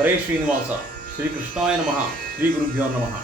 ಹರೇ ಶ್ರೀನಿವಾಸ. ಶ್ರೀಕೃಷ್ಣಾಯ ನಮಃ. ಶ್ರೀ ಗುರುಭ್ಯೋ ನಮಃ.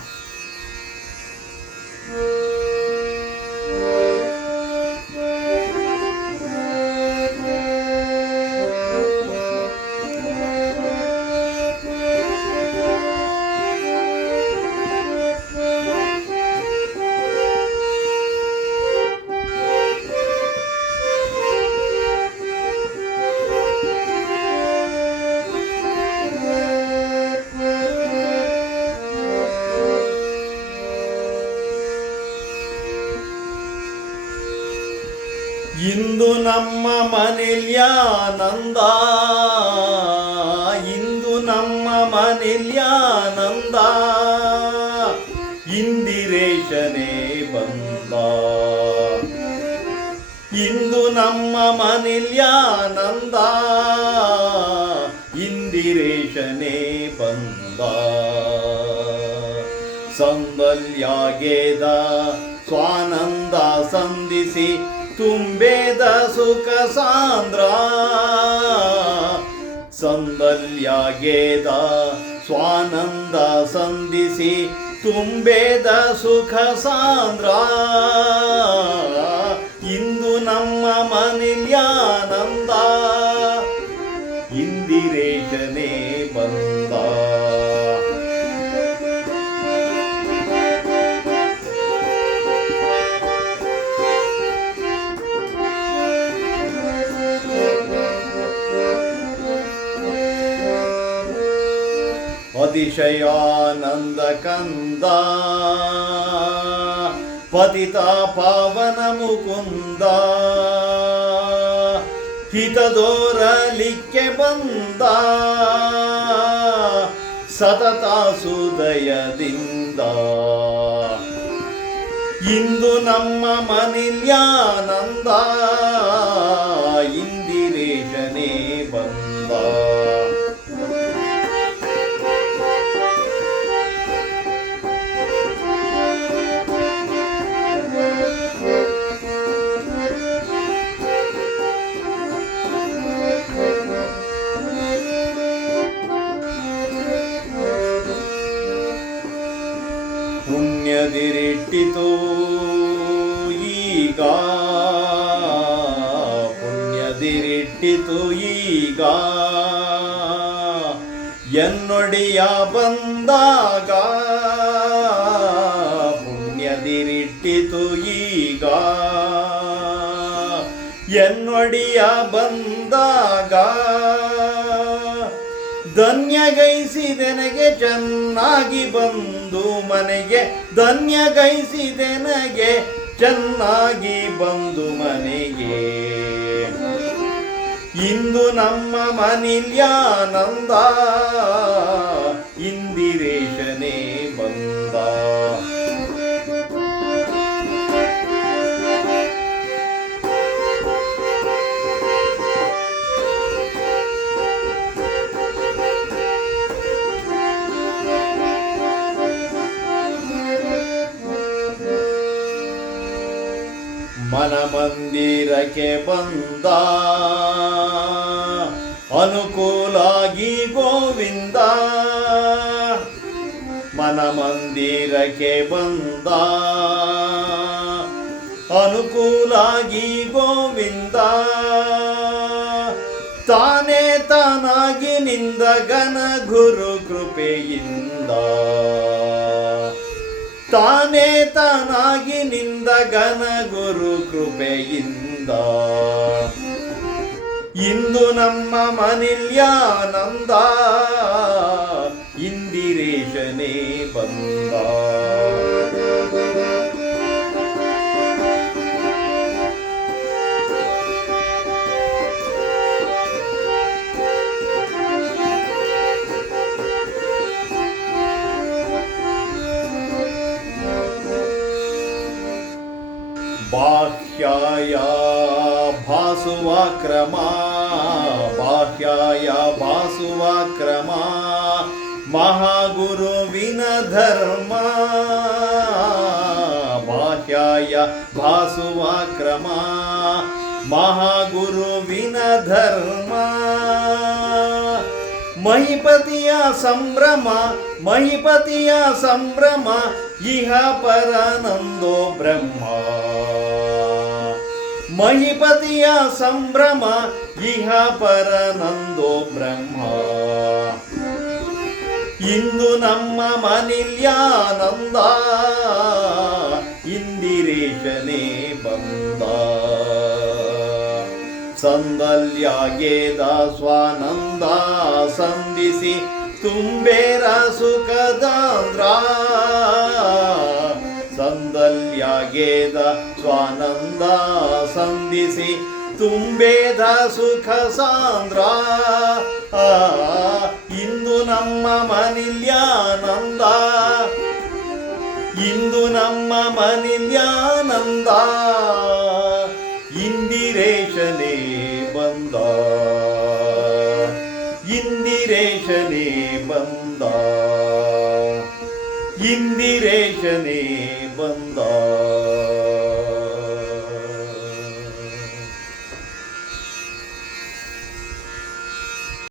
ಇಂದು ನಮ್ಮ ಮನೆಲ್ಯಾನಂದ, ಇಂದು ನಮ್ಮ ಮನೆಲ್ಯಾನಂದ, ಇಂದಿರೇಶನೇ ಬಂದ. ಇಂದು ನಮ್ಮ ಮನೆಲ್ಯಾನಂದ, ಇಂದಿರೇಶನೇ ಬಂದ. ಸಂದಲ್ಯಾಗೇದ ಸ್ವಾನಂದ ಸಂಧಿಸಿ ತುಂಬೆದ ಸುಖ ಸಾಂದ್ರ. ಸಂದಲ್ಯಾಗೇದ ಸ್ವಾನಂದ ಸಂಧಿಸಿ ತುಂಬೆದ ಸುಖ ಸಾಂದ್ರ. ಇಂದು ನಮ್ಮ ಮನೆಲ್ಯಾನಂದ, ಇಂದಿರೇಶನೇ ಬಂದ. ಅತಿಶಯಾನಂದ ಕಂದ, ಪತಿತ ಪಾವನ ಮುಕುಂದ, ಹಿತದೋರಲಿಕ್ಕೆ ಬಂದ. ಸತತ ಸುದಯದಿಂದ ಇಂದು ನಮ್ಮ ಮನೆಲ್ಯಾನಂದ, ಇಂದಿರೇಶನೇ ಬಂದ. ಪುಣ್ಯದಿರಿಟ್ಟಿತು ಈಗ, ಪುಣ್ಯದಿರಿಟ್ಟಿತು ಈಗ, ಎನ್ನೊಡಿಯ ಬಂದಾಗ. ಪುಣ್ಯದಿರಿಟ್ಟಿತು ಈಗ, ಎನ್ನೊಡಿಯ ಬಂದಾಗ. ಧನ್ಯಗೈಸಿದೆನಗೆ ಚೆನ್ನಾಗಿ ಬಂದು ಮನೆಗೆ, ಧನ್ಯಗೈಸಿದೆನಗೆ ಚೆನ್ನಾಗಿ ಬಂದು ಮನೆಗೆ. ಇಂದು ನಮ್ಮ ಮನೆಲ್ಯಾನಂದ, ಇಂದಿರೇಶನೇ ಬಂದ. ಮನಮಂದಿರಕ್ಕೆ ಬಂದ, ಅನುಕೂಲಾಗಿ ಗೋವಿಂದ. ಮನಮಂದಿರಕ್ಕೆ ಬಂದ, ಅನುಕೂಲಾಗಿ ಗೋವಿಂದ. ತಾನೇ ತಾನಾಗಿ ನಿಂದ ಘನ ಗುರು ಕೃಪೆಯಿಂದ. ತಾನೇ ತಾನಾಗಿ ನಿಂದ ಘನ ಗುರು ಕೃಪೆಯಿಂದ. ಇಂದು ನಮ್ಮ ಮನೆಲ್ಯಾನಂದ, ಇಂದಿರೇಶನೇ ಬಂದ. ಬಾಹ್ಯಾಯ ಭಾಸುವ ಕ್ರಮ, ಬಾಹ್ಯಾಯ ಭಾಸುವ ಕ್ರಮ, ಮಹಾಗುರುವಿನ ಧರ್ಮ. ಬಾಹ್ಯಾಯ ಭಾಸುವ ಕ್ರಮ, ಮಹಾಗುರುವಿನ ಧರ್ಮ. ಮಹಿಪತಿಯ ಸಂಭ್ರಮ ಮಹಿಪತಿಯ ಸಂಭ್ರಮ ಇಹ ಪರನಂದೋ ಬ್ರಹ್ಮ ಮಹಿಪತಿಯ ಸಂಭ್ರಮ ಇಹ ಪರನಂದೋ ಬ್ರಹ್ಮ ಇಂದು ನಮ್ಮ ಮನಿಲ್ಯಾನಂದ ಇಂದಿರೇಶನೇ ಬಂದ ಸಂದಲ್ಯಾಗೇದ ಸ್ವಾನಂದ ಸಂಧಿಸಿ ತುಂಬೇರ ಸುಖದಾಂದ್ರ ಸಂದಲ್ಯಾಗೇದ ಸ್ವಾನಂದ ಸಂಧಿಸಿ ತುಂಬೇದ ಸುಖ ಸಾಂದ್ರ ಇಂದು ನಮ್ಮ ಮನಿಲ್ಯಾನಂದ ಇಂದು ನಮ್ಮ ಮನಿಲ್ಯಾನಂದ ಇಂದಿರೇಶನೇ ಬಂದ ಇಂದಿರೇಶನೇ ಬಂದ ಇಂದಿರೇಶನೇ ಬಂದ